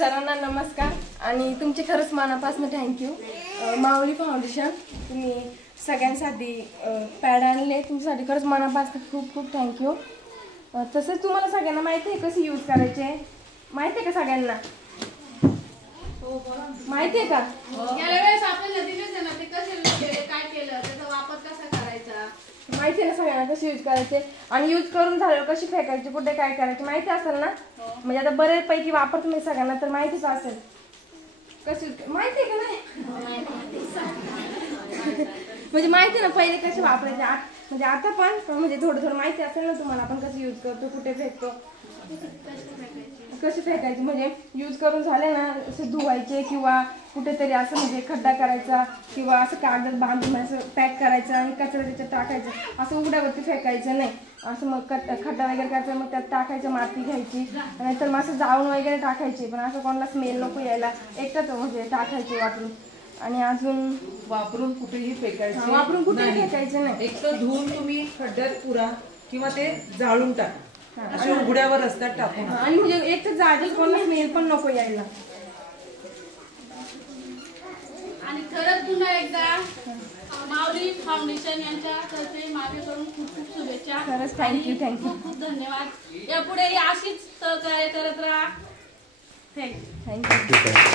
सर्वांना नमस्कार आणि तुमचे खरंच मनापासून थँक्यू। माऊली फाउंडेशन तुम्ही सगळ्यांसाठी पॅड आणले, तुमच्यासाठी खरंच मनापासून खूप खूप थँक्यू। तसंच तुम्हाला सगळ्यांना माहिती आहे कसे यूज करायचे, माहिती आहे का सगळ्यांना? माहिती आहे का? गेल्या वेळेस आपण दिलेच ना ते कसे यूज केले, काय केलं, त्याचा वापर कसा करायचा माहिती आहे ना सगळ्यांना कसे यूज करायचे आणि यूज करून झाल्यावर कशी फेकायची, कुठे काय करायचे माहिती असेल ना? म्हणजे आता बरेचपैकी वापर तुम्ही सगळ्यांना तर माहितीच असेल। कशी माहिती आहे का नाही? म्हणजे माहिती आहे ना पहिले कसे वापरायचे, म्हणजे आता पण म्हणजे थोडं थोडं माहिती असेल ना तुम्हाला आपण कसं यूज करतो, कुठे फेकतो, कसे फेकायचे। म्हणजे यूज करून झाले ना असे धुवायचे किंवा कुठेतरी असं म्हणजे खड्डा करायचा किंवा असं कागद बांधून असं पॅक करायचं आणि कचरा त्याच्यात टाकायचं, असं उघड्यावरती फेकायचं नाही। असं मग खड्डा वगैरे करायचं, मग त्यात टाकायचं, माती घ्यायची नाहीतर मग असं जाळून वगैरे टाकायची, पण असं कोणाला स्मेल नको यायला एकटाच म्हणजे टाकायचे वापरून। आणि अजून वापरून कुठेही फेकायचे, वापरून कुठेही फेकायचं नाही। एक तर धुवून तुम्ही खड्ड्यात पुरा किंवा ते जाळून टाका, असे उघड्यावर रस्त्यात टाकू नका। आणि म्हणजे एक तर जाळेल, कोणाला स्मेल पण नको यायला। आणि खरंच पुन्हा एकदा माऊली फाउंडेशन यांच्यातर्फे माझ्याकडून खूप खूप शुभेच्छा। खरंच थँक्यू खूप खूप धन्यवाद। यापुढे अशीच सहकार्य करत राहा। थँक्यू।